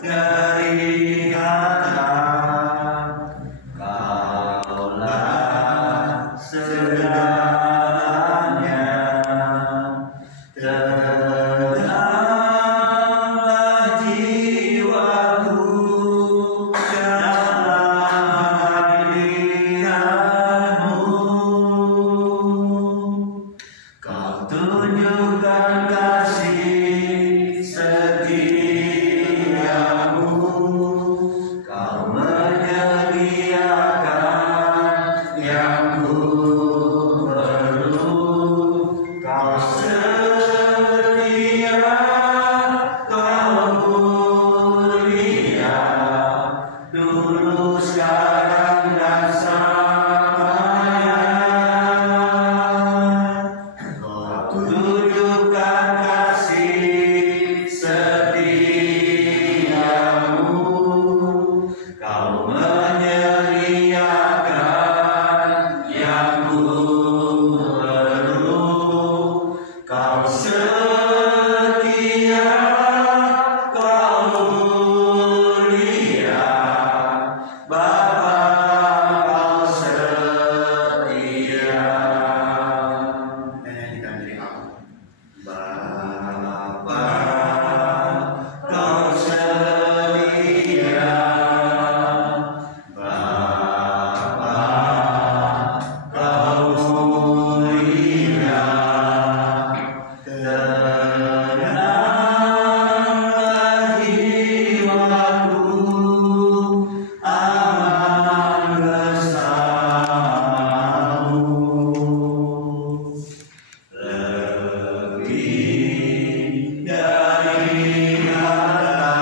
dari hati kaulah segalanya, tenanglah jiwaku dalam hadiratmu. Kau tunjukkan kasih setiamu, kau menyediakan yang ku perlu. Kau setia, kau mulia, dulu sekarang dan selamanya. Kau tunjukkan kasih setiamu, kau menyediakan yang ku perlu. Kau setia, kau mulia, Bapa, kau setia. Nyanyikan diri aku. Bapa, kau setia, Bapa, kau mulia, tenanglah jiwaku, aman bersamamu. Lebih dari harta,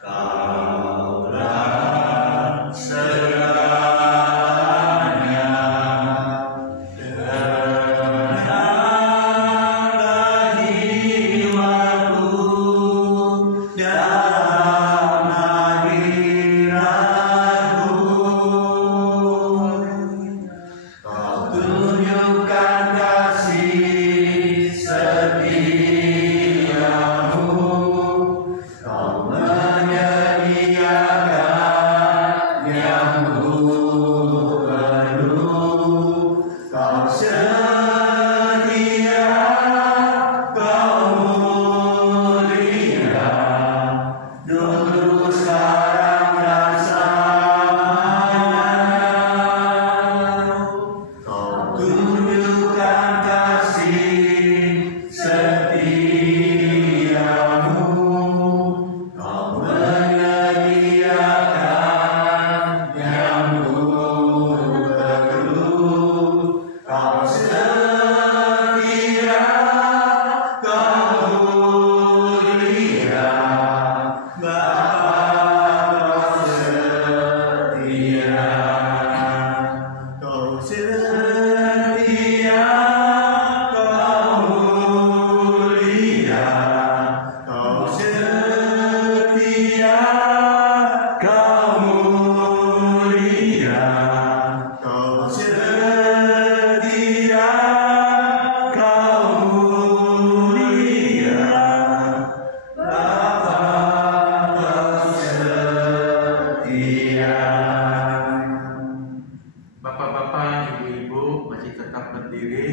kaulah segalanya, tenanglah jiwaku dalam hadiratmu. Kau tunjukkan kasih setiamu, kau menyediakan yang ku perlu. Kau setia, kau mulia, dulu sekarang dan selamanya. Kau tunjukkan kasih setiamu, kau menyediakan yang ku perlu. Kau setia, kau mulia, Bapa, kau setia. Kau setia, kau mulia, kau setia, kau mulia, kau setia, kau mulia, Bapa, kau setia. Bapak-bapak, ibu-ibu masih tetap berdiri.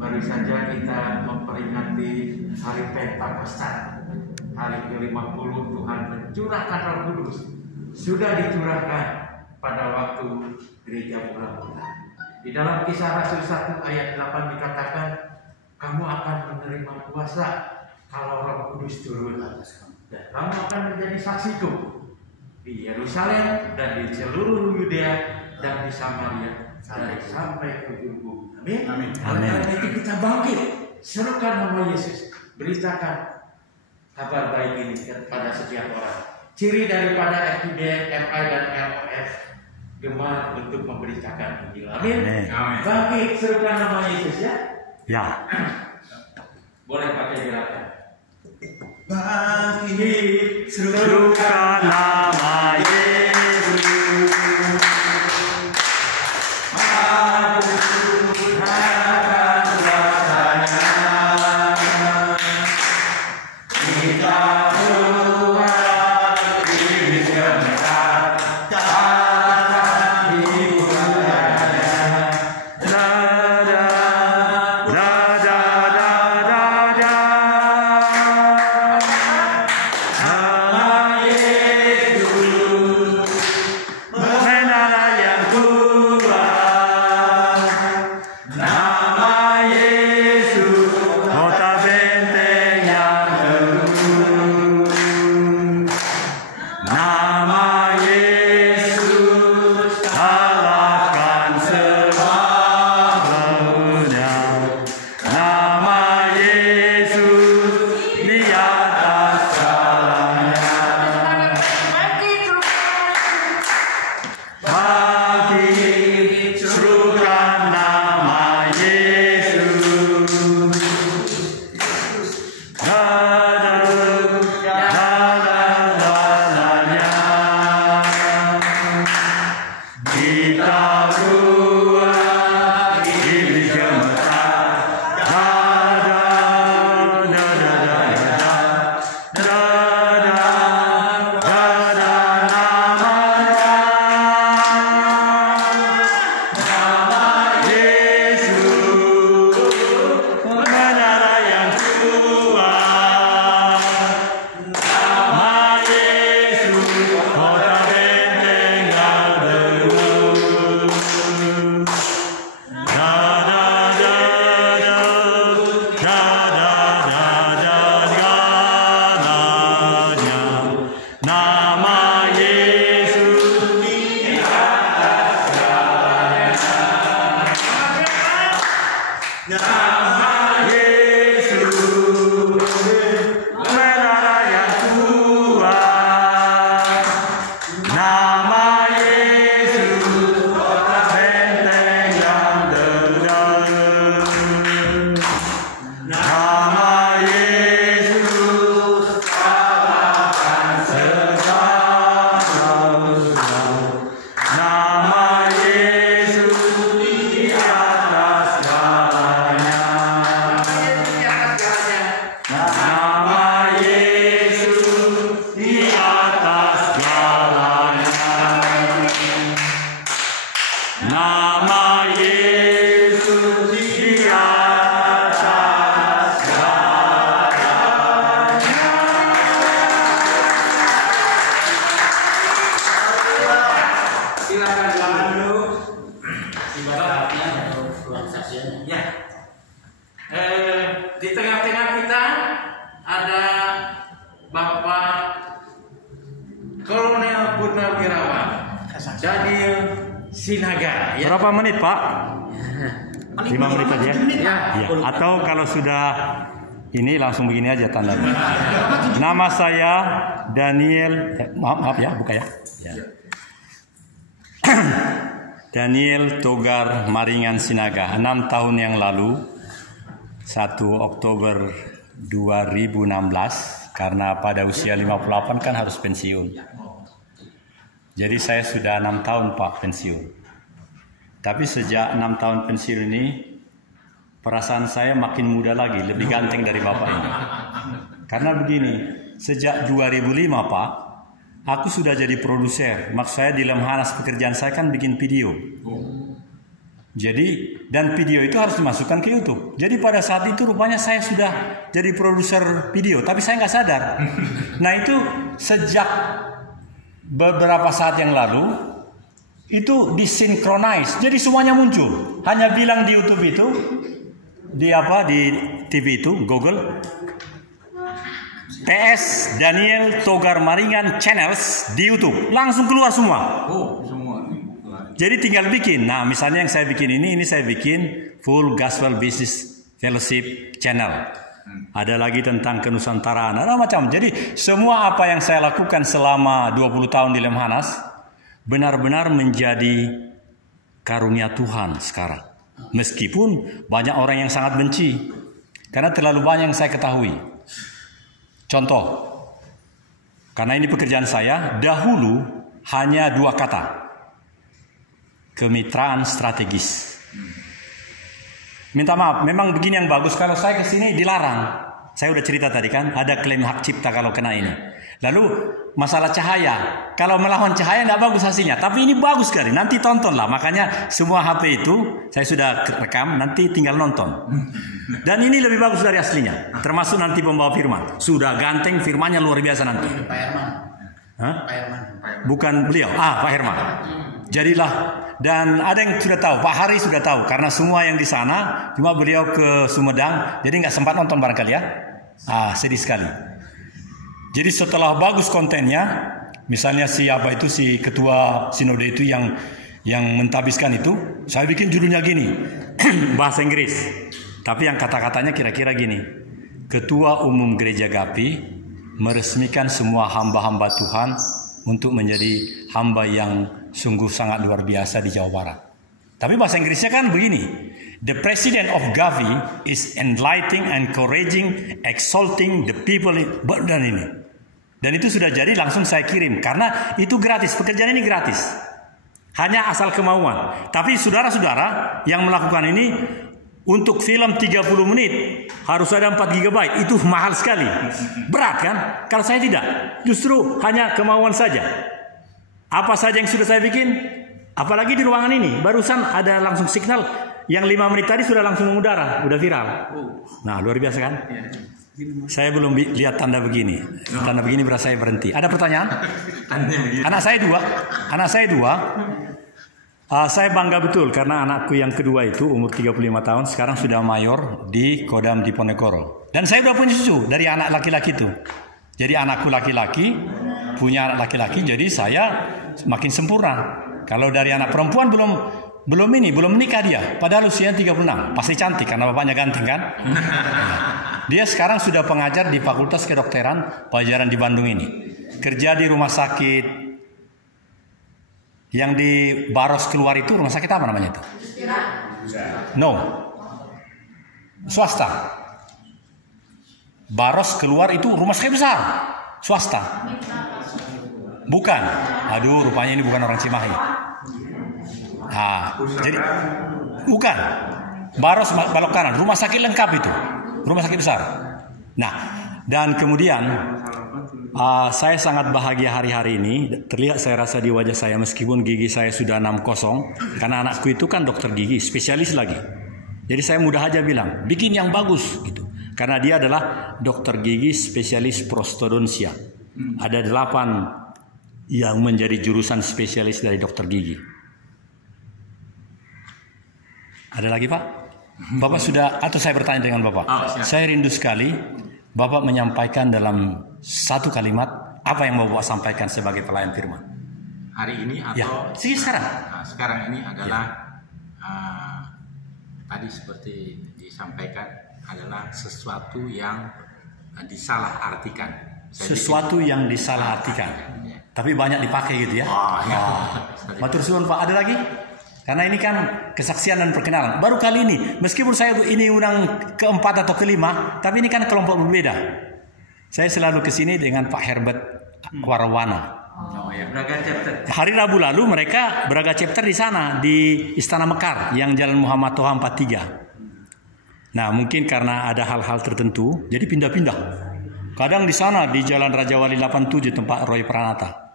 Baru saja kita memperingati hari Pentakosta, hari ke-50 Tuhan mencurahkan Roh Kudus. Sudah dicurahkan pada waktu gereja mula-mula. Di dalam Kisah Rasul 1 ayat 8 dikatakan, kamu akan menerima kuasa kalau Roh Kudus turun atas kamu, dan kamu akan menjadi saksiku di Yerusalem dan di seluruh Yudea dan di Samaria dan sampai ke ujung bumi. Amin. Amin. Oleh karena itu kita bangkit, serukan nama Yesus, beritakan kabar baik ini kepada setiap orang. Ciri daripada FIBN, MI dan LOS, gemar untuk memberitakan Injil. Amin. Amin. Bangkit, serukan nama Yesus ya. Ya. Boleh pakai gerakan. Bangkit, Serukan nama Yesus. Tuhan kuasanya. Di tengah-tengah kita ada Bapak Kolonel Purnawirawan Daniel Sinaga. Berapa menit, Pak? 5 menit aja. Ya. Ya. Atau kalau sudah ini langsung begini aja tandanya. Nama saya Daniel, maaf ya, buka ya. Ya. Daniel Togar Maringan Sinaga, 6 tahun yang lalu, 1 Oktober 2016, karena pada usia 58 kan harus pensiun. Jadi saya sudah 6 tahun Pak pensiun. Tapi sejak 6 tahun pensiun ini, perasaan saya makin muda lagi, lebih ganteng dari Bapak ini. Karena begini, sejak 2005 Pak, aku sudah jadi produser. Maksud saya di Lemhanas pekerjaan saya kan bikin video. Jadi, dan video itu harus dimasukkan ke YouTube. Jadi pada saat itu rupanya saya sudah jadi produser video, tapi saya nggak sadar. Nah itu sejak beberapa saat yang lalu, itu disinkronize. Jadi semuanya muncul. Hanya bilang di YouTube itu, di TV itu, Google, PS Daniel Togar Maringan Channels di YouTube. Langsung keluar semua. Jadi tinggal bikin. Nah, misalnya yang saya bikin ini saya bikin Full Gospel Business Fellowship Channel. Ada lagi tentang kenusantaraan, ada macam. Jadi semua apa yang saya lakukan selama 20 tahun di Lemhanas benar-benar menjadi karunia Tuhan sekarang. Meskipun banyak orang yang sangat benci. Karena terlalu banyak yang saya ketahui. Contoh, karena ini pekerjaan saya, dahulu hanya 2 kata. Kemitraan strategis. Minta maaf, memang begini yang bagus. Kalau saya ke sini dilarang. Saya udah cerita tadi kan, ada klaim hak cipta kalau kena ini. Lalu masalah cahaya, kalau melawan cahaya nggak bagus hasilnya. Tapi ini bagus sekali, nanti tontonlah. Makanya semua HP itu saya sudah rekam, nanti tinggal nonton. Dan ini lebih bagus dari aslinya. Termasuk nanti pembawa firman. Sudah ganteng, firmannya luar biasa nanti. Pak Herman. Hah? Pak Herman. Bukan beliau, Pak Herman. Jadilah, dan ada yang sudah tahu, Pak Hari sudah tahu, karena semua yang di sana, cuma beliau ke Sumedang, jadi nggak sempat nonton barangkali ya. Sedih sekali. Jadi setelah bagus kontennya, misalnya si ketua sinode itu yang mentabiskan itu, saya bikin judulnya gini, bahasa Inggris. Tapi yang kata-katanya kira-kira gini, Ketua Umum Gereja GAPI meresmikan semua hamba-hamba Tuhan untuk menjadi hamba yang sungguh sangat luar biasa di Jawa Barat. Tapi bahasa Inggrisnya kan begini, The President of GAVI is enlightening, encouraging, exalting the people. Dan ini. Dan itu sudah jadi, langsung saya kirim. Karena itu gratis, pekerjaan ini gratis. Hanya asal kemauan. Tapi saudara-saudara yang melakukan ini, untuk film 30 menit harus ada 4 GB. Itu mahal sekali. Berat kan? Kalau saya tidak. Justru hanya kemauan saja. Apa saja yang sudah saya bikin? Apalagi di ruangan ini. Barusan ada langsung signal. Yang 5 menit tadi sudah langsung mengudara. Udah viral. Nah, luar biasa kan? Saya belum lihat tanda begini. Tanda begini berasa saya berhenti. Ada pertanyaan? Anak saya dua. Saya bangga betul karena anakku yang kedua itu umur 35 tahun sekarang sudah mayor di Kodam Diponegoro. Dan saya sudah punya cucu dari anak laki-laki itu. Jadi anakku laki-laki punya anak laki-laki, jadi saya semakin sempurna. Kalau dari anak perempuan belum menikah dia. Padahal usianya 36. Pasti cantik karena bapaknya ganteng kan? Dia sekarang sudah pengajar di Fakultas Kedokteran Pajajaran di Bandung ini. Kerja di rumah sakit yang di Baros keluar itu, rumah sakit apa namanya itu? No. Swasta. Baros keluar itu rumah sakit besar. Swasta. Bukan. Aduh, rupanya ini bukan orang Cimahi. Jadi bukan. Baros belok kanan, rumah sakit lengkap itu. Rumah sakit besar. Nah, dan kemudian saya sangat bahagia hari-hari ini. Terlihat saya rasa di wajah saya meskipun gigi saya sudah 6-0. Karena anakku itu kan dokter gigi, spesialis lagi. Jadi saya mudah aja bilang, bikin yang bagus gitu. Karena dia adalah dokter gigi spesialis prostodonsia. Ada 8 yang menjadi jurusan spesialis dari dokter gigi. Ada lagi Pak? Bapak sudah, atau saya bertanya dengan Bapak? Saya rindu sekali Bapak menyampaikan dalam satu kalimat apa yang Bapak sampaikan sebagai pelayan firman. Hari ini atau ya, sekarang? Sekarang ini adalah tadi seperti disampaikan adalah sesuatu yang disalahartikan. Sesuatu yang disalahartikan. Ya. Tapi banyak dipakai gitu ya. Matur suwun Pak, ada lagi? Karena ini kan kesaksian dan perkenalan. Baru kali ini, meskipun saya ini undang keempat atau kelima, tapi ini kan kelompok berbeda. Saya selalu kesini dengan Pak Herbert Warawana. Hari Rabu lalu mereka Braga chapter di sana, di Istana Mekar, yang Jalan Muhammad Toha 43. Nah, mungkin karena ada hal-hal tertentu, jadi pindah-pindah. Kadang di sana, di Jalan Raja Wali 87, tempat Roy Pranata.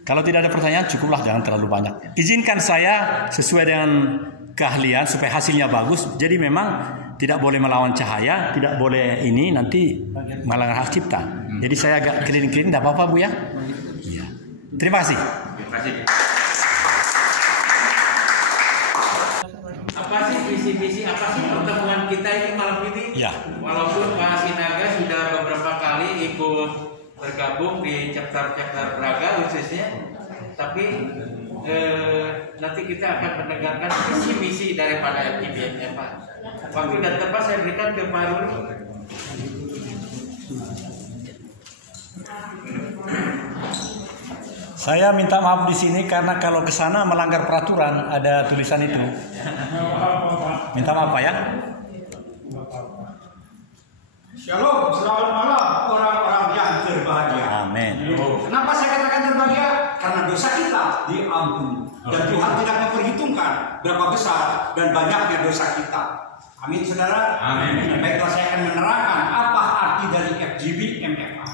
Kalau tidak ada pertanyaan, cukuplah, jangan terlalu banyak. Izinkan saya sesuai dengan keahlian supaya hasilnya bagus. Jadi memang tidak boleh melawan cahaya, tidak boleh ini nanti melanggar hak cipta. Jadi saya agak keliling-keliling, tidak apa-apa Bu ya. Iya. Terima kasih. Terima kasih. Apa sih visi-visi, apa sih pertemuan kita ini malam ini? Ya. Walaupun Pak Sinaga sudah beberapa kali ikut bergabung di chapter-chapter Braga khususnya, tapi nanti kita akan mendengarkan visi-misi daripada FGBN Pak. Waktu dan tempat saya berikan ke Pak Ruli. Saya minta maaf di sini karena kalau ke sana melanggar peraturan, ada tulisan itu. Minta maaf Pak ya. Shalom, selamat malam orang-orang yang berbahagia. Amin. Kenapa saya katakan berbahagia? Karena dosa kita diampuni. Dan Tuhan tidak memperhitungkan berapa besar dan banyaknya dosa kita. Amin, saudara. Amin. Baiklah, saya akan menerangkan apa arti dari FGB MFI.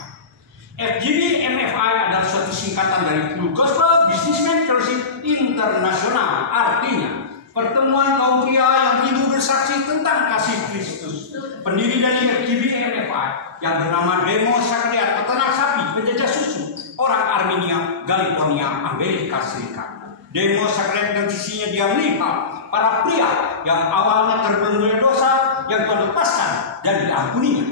FGB MFI adalah suatu singkatan dari Full Gospel Businessmen Fellowship Internasional. Artinya, pertemuan kaum pria yang rindu bersaksi tentang kasih Kristus. Pendiri dari FGB MFI yang bernama Demo Sakriat, peternak sapi, penjajah susu, orang Armenia, California, Amerika Serikat. Demo Sakriat dan sisinya dia melihat para pria yang awalnya terpenuhi dosa yang Tuhan lepaskan dan diampuninya.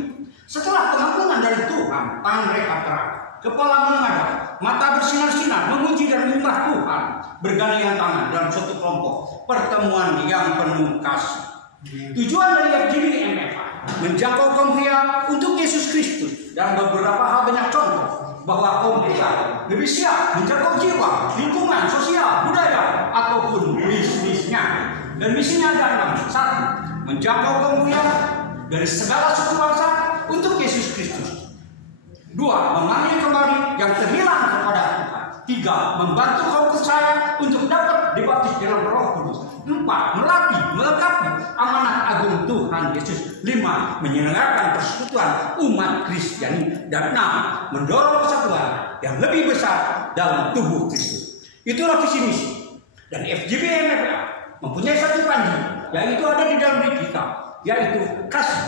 Setelah pengampunan dari Tuhan, tangan mereka terang, kepala menengadah, mata bersinar-sinar, memuji dan menyembah Tuhan, bergandengan tangan dalam suatu kelompok pertemuan yang penuh kasih. Tujuan dari FGB MFI menjangkau kaum pria untuk Yesus Kristus, dan beberapa hal banyak contoh bahwa kaum pria lebih siap menjangkau jiwa, lingkungan, sosial, budaya, ataupun bisnisnya. Dan misinya adalah: 1. Menjangkau kaum pria dari segala suku bangsa untuk Yesus Kristus. 2. Memanggil kembali yang terhilang kepada Tuhan. 3. Membantu kaum percaya untuk dapat dibaptis dalam Roh Kudus. 4. Melatih, melengkapi amanat agung Tuhan Yesus. 5. Menyelenggarakan persekutuan umat Kristiani. Dan 6. Mendorong persatuan yang lebih besar dalam tubuh Kristus. Itulah visi misi. Dan FGB MFI mempunyai satu panji, yaitu ada di dalam diri kita, yaitu kasih.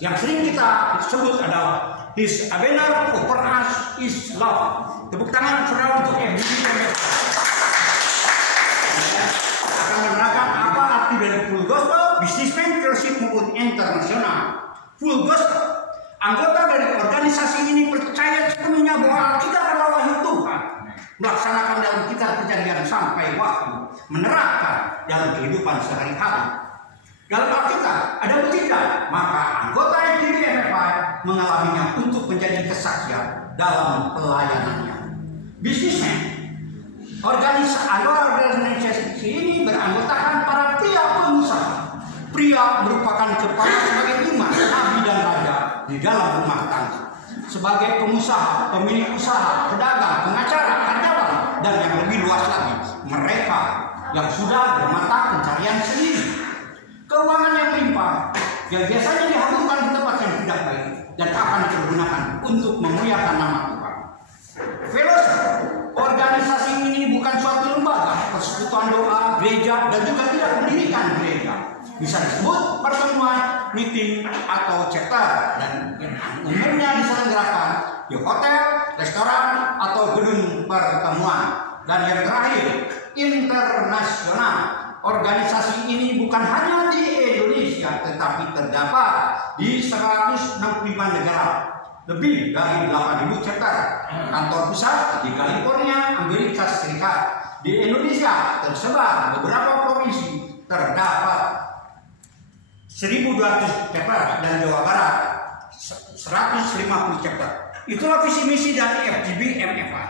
Yang sering kita sebut adalah His Avenar over us is love. Tepuk tangan saudara untuk FGB MFI. Akan menerangkan apa arti dari Full Gospel Businessmen Fellowship maupun internasional. Full Gospel, anggota dari organisasi ini percaya sepenuhnya bahwa Alkitab adalah wahyu Tuhan, melaksanakan dalam kitab Perjanjian sampai wahyu, menerapkan dalam kehidupan sehari-hari. Dalam Alkitab ada mujizat, maka anggota FGB MFI mengalaminya untuk menjadi kesaksian dalam pelayanannya. Bisnismen, organisasi ini beranggotakan para pria pengusaha. Pria merupakan kepala sebagai imam, nabi dan raja di dalam rumah tangga. Sebagai pengusaha, pemilik usaha, pedagang, pengacara, karyawan, dan yang lebih luas lagi, mereka yang sudah bermata pencarian sendiri. Keuangan yang melimpah yang biasanya dihamburkan di tempat yang tidak baik dan akan digunakan untuk memuliakan nama Tuhan. Fellowship, organisasi ini bukan suatu lembaga, persekutuan doa, gereja, dan juga tidak mendirikan gereja. Bisa disebut pertemuan, meeting, atau chapter, dan umumnya diselenggarakan di hotel, restoran, atau gedung pertemuan. Dan yang terakhir, internasional. Organisasi ini bukan hanya di Indonesia, tetapi terdapat di 165 negara, lebih dari 8.000 chapter. Kantor pusat di California, Amerika Serikat. Di Indonesia tersebar beberapa provinsi, terdapat 1.200 chapter, dan Jawa Barat 150 chapter. Itulah visi misi dari FGB MFI.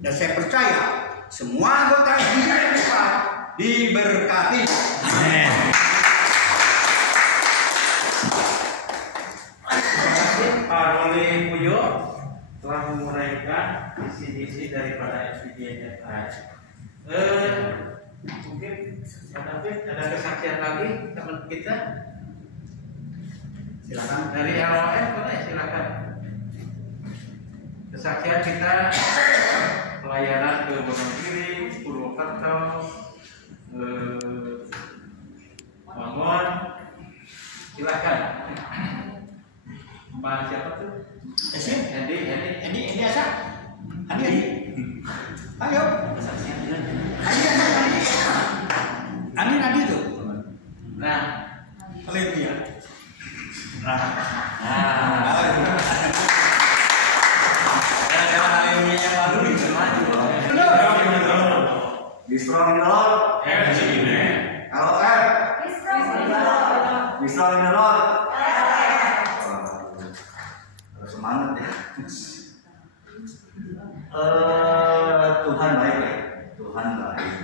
Dan saya percaya semua anggota FGB MFI diberkati. Amin. Terima kasih Pak Roli Puyo telah menguraikan visi-visi daripada FGB-MFI. Mungkin Pak David ada kesaksian lagi teman kita. Silakan dari LOS, silakan. Kesaksian kita pelayanan ke Wonogiri, Purwokerto, Bangun, silakan. Pak siapa tuh? Ini Asa. Adi. Ayo. Adi tuh. Nah, Haleluya. Haleluya yang lalu bisa maju. Be strong in the Lord. Halo, Be strong in the Lord. Harus semangat ya. Tuhan baik ya. Tuhan baik.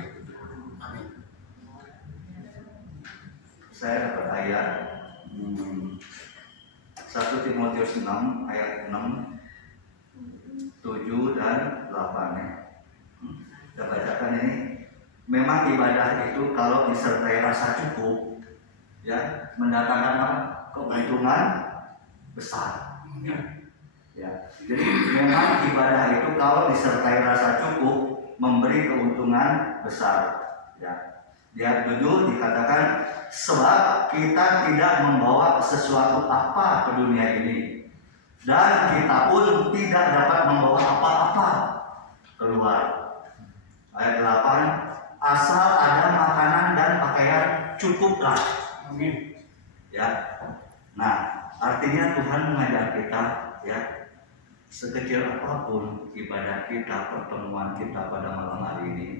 Saya dapat ayat 1 Timotius 6 ayat 6, 7 dan 8 ya. Kita bacakan ini. Memang ibadah itu kalau disertai rasa cukup ya, mendatangkan keuntungan besar. Ya, jadi memang ibadah itu kalau disertai rasa cukup memberi keuntungan besar. Ya, dia 7 dikatakan sebab kita tidak membawa sesuatu apa ke dunia ini dan kita pun tidak dapat membawa apa-apa keluar. Ayat 8, asal ada makanan dan pakaian cukuplah. Amin. Ya, nah artinya Tuhan mengajar kita, ya, sekecil apapun ibadah kita, pertemuan kita pada malam hari ini,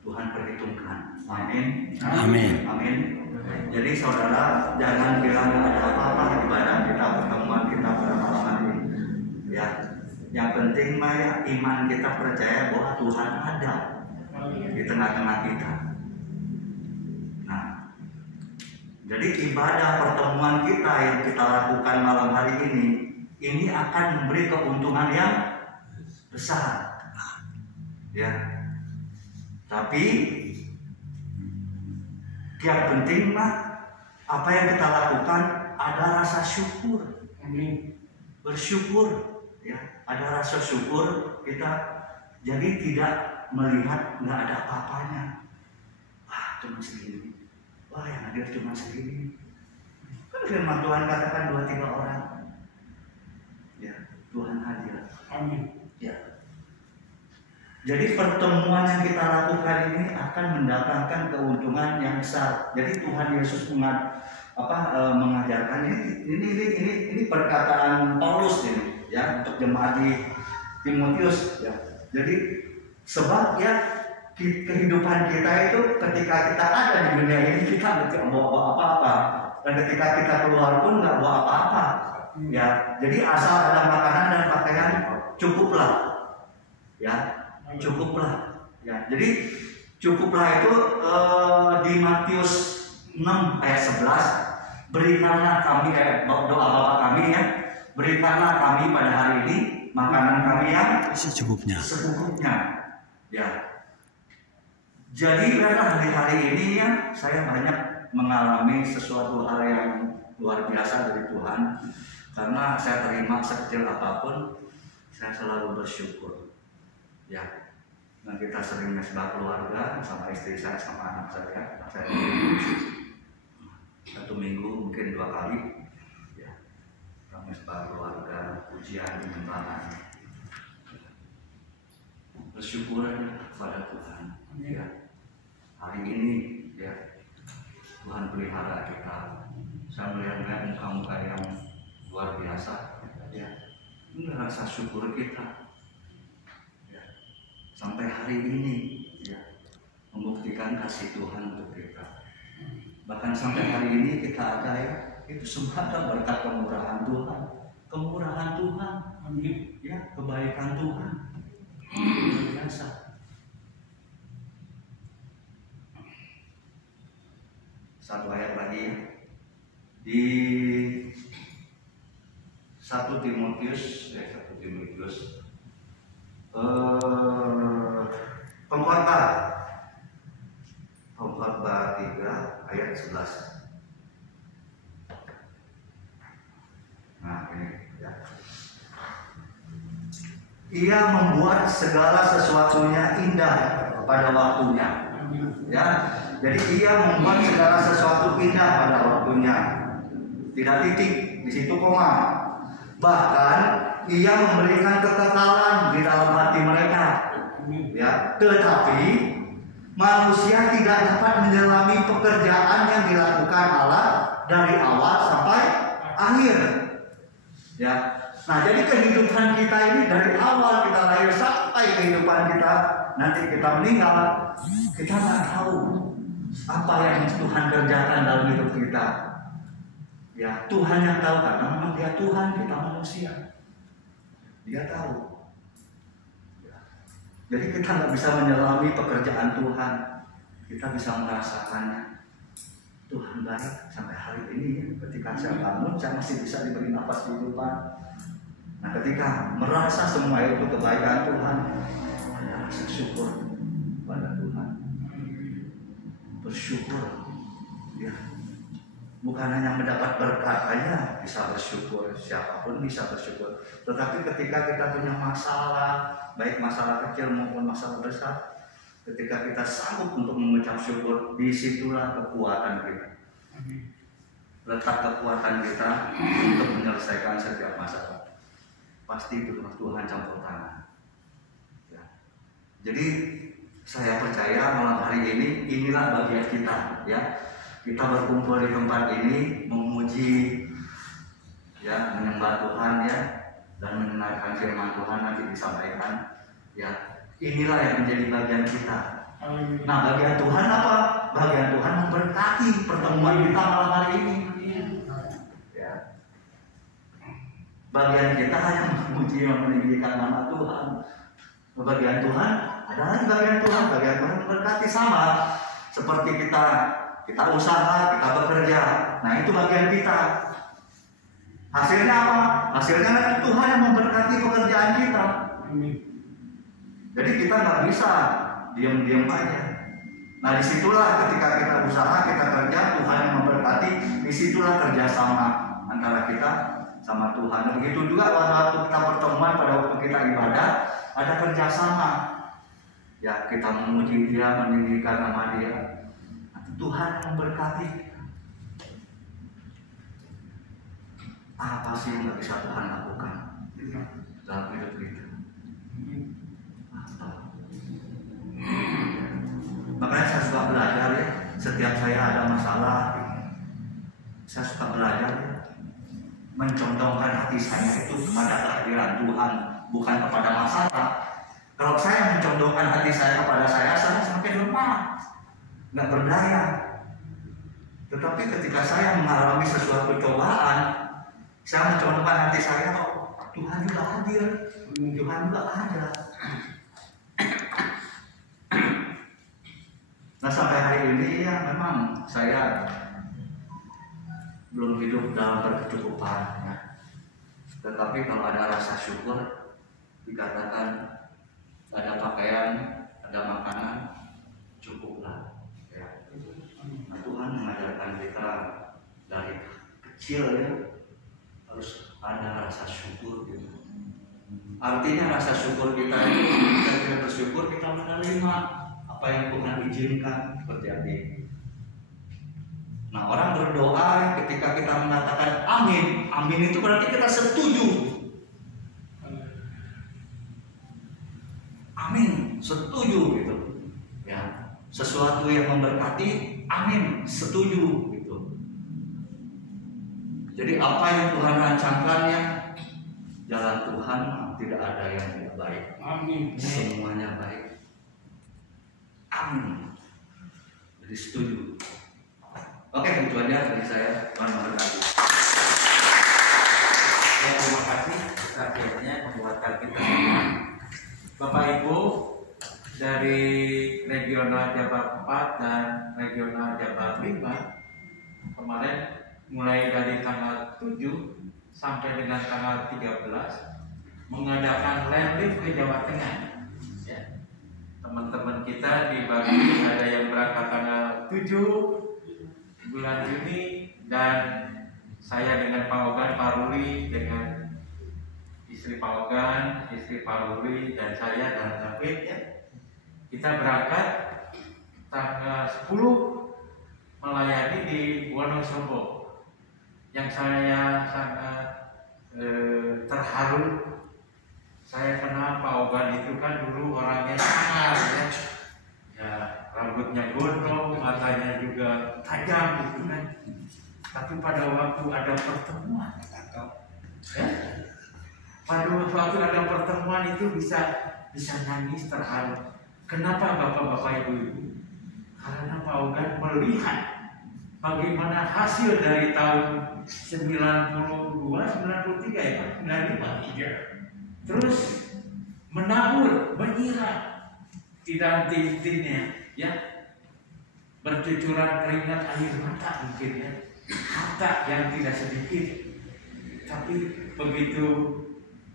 Tuhan perhitungkan. Amin. Amin. Amin. Jadi saudara jangan bilang nggak ada apa-apa ibadah kita, pertemuan kita pada malam hari ini. Ya, yang penting mah ya iman kita percaya bahwa Tuhan ada di tengah-tengah kita. Nah, jadi ibadah pertemuan kita yang kita lakukan malam hari ini akan memberi keuntungan yang besar. Ya. Tapi yang penting mah apa yang kita lakukan ada rasa syukur. Amin. Bersyukur, ya, ada rasa syukur kita, jadi tidak melihat nggak ada apa-apanya. Wah, cuma segini. Wah, yang hadir cuma segini. Kan firman Tuhan katakan 2-3 orang. Ya, Tuhan hadir. Amin. Ya. Jadi pertemuan yang kita lakukan ini akan mendatangkan keuntungan yang besar. Jadi Tuhan Yesus mengajarkan ini perkataan Paulus ini, ya, untuk jemaat di Timotius, ya. Jadi sebab ya kehidupan kita itu ketika kita ada di dunia ini kita tidak bawa apa-apa, dan ketika kita keluar pun nggak bawa apa-apa. Ya, jadi asal ada makanan dan pakaian cukuplah, ya. Cukuplah, ya. Jadi cukuplah itu di Matius 6 ayat 11, berikanlah kami, doa Bapa kami, ya, berikanlah kami pada hari ini makanan kami yang secukupnya, ya. Jadi karena hari-hari ini ya saya banyak mengalami sesuatu hal yang luar biasa dari Tuhan, karena saya terima sekecil apapun saya selalu bersyukur. Ya, nah kita sering mesbah keluarga sama istri saya sama anak saya. Saya 1 minggu mungkin 2 kali. Ya, kita mesbah keluarga, pujian, penyembahan. Bersyukur kepada Tuhan. Ya, hari ini ya Tuhan pelihara kita. Saya melihat muka-muka yang luar biasa. Ya, ini rasa syukur kita. Sampai hari ini, ya, membuktikan kasih Tuhan untuk kita. Bahkan sampai hari ini kita ada, ya, itu semua berkat kemurahan Tuhan. Kemurahan Tuhan, amin, ya, kebaikan Tuhan. Luar biasa. Satu ayat lagi, ya. Di 1 Timotius Pengkhotbah 3 ayat 11. Nah, ini ya. Ia membuat segala sesuatunya indah pada waktunya. Ya, jadi ia membuat segala sesuatu indah pada waktunya. Tidak titik, di situ koma. Bahkan ia memberikan kekekalan di dalam hati mereka. Ya, tetapi manusia tidak dapat menyelami pekerjaan yang dilakukan Allah dari awal sampai akhir. Ya, nah jadi kehidupan kita ini dari awal kita lahir sampai kehidupan kita nanti kita meninggal, kita nggak tahu apa yang Tuhan kerjakan dalam hidup kita. Ya, Tuhan yang tahu, karena memang Dia Tuhan, kita manusia. Dia tahu. Ya. Jadi kita nggak bisa menyelami pekerjaan Tuhan. Kita bisa merasakannya. Tuhan baik sampai hari ini. Ketika saya bangun, saya masih bisa diberi nafas kehidupan. Nah, ketika merasa semua itu kebaikan Tuhan, ada rasa syukur pada Tuhan. Bersyukur. Ya. bukan hanya mendapat berkat aja bisa bersyukur, siapapun bisa bersyukur. Tetapi ketika kita punya masalah, baik masalah kecil maupun masalah besar, ketika kita sanggup untuk mengucap syukur, disitulah kekuatan kita. Letak kekuatan kita untuk menyelesaikan setiap masalah. Pasti butuh Tuhan campur tangan. Ya. Jadi saya percaya malam hari ini inilah bagian kita, ya. Kita berkumpul di tempat ini memuji, ya, menyembah Tuhan, ya, dan mendengarkan firman Tuhan nanti disampaikan, ya. Inilah yang menjadi bagian kita. Nah, bagian Tuhan apa? Bagian Tuhan memberkati pertemuan kita malam hari ini. Ya. Bagian kita hanya memuji dan meninggikan nama Tuhan. Bagian Tuhan adalah bagian Tuhan memberkati, sama seperti kita usaha, kita bekerja. Nah, itu bagian kita. Hasilnya apa? Hasilnya Tuhan yang memberkati pekerjaan kita. Jadi kita nggak bisa diam-diam aja. Nah, disitulah ketika kita usaha, kita kerja, Tuhan yang memberkati. Disitulah kerjasama antara kita sama Tuhan. Begitu juga waktu kita pertemuan, pada waktu kita ibadah, ada kerjasama. Ya, kita memuji Dia, meninggikan nama Dia. Tuhan memberkati. Apa sih yang nggak bisa Tuhan lakukan dalam hidup kita? Apa? Makanya saya suka belajar, ya. Setiap saya ada masalah, saya suka belajar, ya. Mencontohkan hati saya itu kepada kehadiran Tuhan, bukan kepada masalah. Kalau saya mencontohkan hati saya kepada saya semakin lemah, nggak berdaya. Tetapi ketika saya mengalami sesuatu cobaan, saya mencontohkan hati saya, oh, Tuhan juga hadir, Tuhan juga ada. Nah, sampai hari ini, ya, memang saya belum hidup dalam berkecukupan, ya. Tetapi kalau ada rasa syukur, dikatakan ada pakaian, ada makanan, cukuplah. Nah, Tuhan mengajarkan kita dari kecil, ya, harus ada rasa syukur, gitu. Artinya rasa syukur kita itu, kita bersyukur, kita menerima apa yang Tuhan izinkan terjadi. Nah, orang berdoa ketika kita mengatakan amin, amin itu berarti kita setuju. Amin, setuju, gitu. Ya, sesuatu yang memberkati, amin, setuju, gitu. Jadi apa yang Tuhan rancangkannya, jalan Tuhan tidak ada yang tidak baik. Amin. Semuanya baik. Amin. Jadi setuju. Oke, itu aja dari saya. Tuhan memberkati. Ya, terima kasih akhirnya menguatkan kita semua. Bapak Ibu dari regional Jabar 4 dan regional Jabar 5 kemarin mulai dari tanggal 7 sampai dengan tanggal 13 mengadakan land lift ke Jawa Tengah. Ya. Teman-teman kita dibagi, ada yang berangkat tanggal 7 bulan Juni, dan saya dengan Pak Ogan, Pak Ruli, dengan istri Pak Ogan, istri Pak Ruli, dan saya dan David, ya. Kita berangkat tanggal 10 melayani di Wonosobo, yang saya sangat terharu. Saya kenal Pak Ogan itu kan dulu orangnya sangar, ya. Ya, rambutnya gondrong, matanya juga tajam, gitu kan. Tapi pada waktu ada pertemuan, ya, pada waktu ada pertemuan itu bisa nangis terharu. Kenapa Bapak-bapak Ibu-ibu? Karena Pak Ogan melihat bagaimana hasil dari tahun 92, 93 ya Pak, 95. Terus menabur, menyiram, tidak henti-hentinya, ya, bercucuran keringat air mata mungkin, ya, harta yang tidak sedikit. Tapi begitu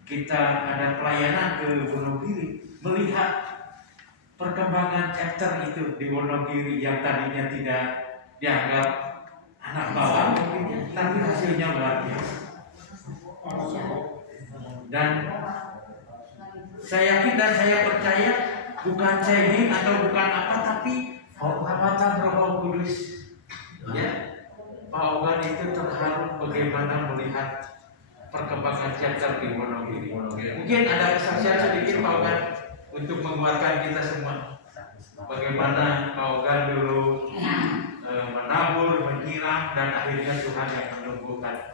kita ada pelayanan ke Wonogiri, melihat perkembangan chapter itu di Wonogiri yang tadinya tidak dianggap anak bawang mungkin, tapi hasilnya luar biasa. Dan saya yakin dan saya percaya bukan cengeng atau bukan apa, tapi pengamatan Roh Kudus. Ya, Pak Ogan itu terharu bagaimana melihat perkembangan chapter di Wonogiri. Mungkin ada kesaksian sedikit Pak Ogan untuk menguatkan kita semua. Bagaimana Pak Ogan dulu menabur, menyiram, dan akhirnya Tuhan yang menumbuhkan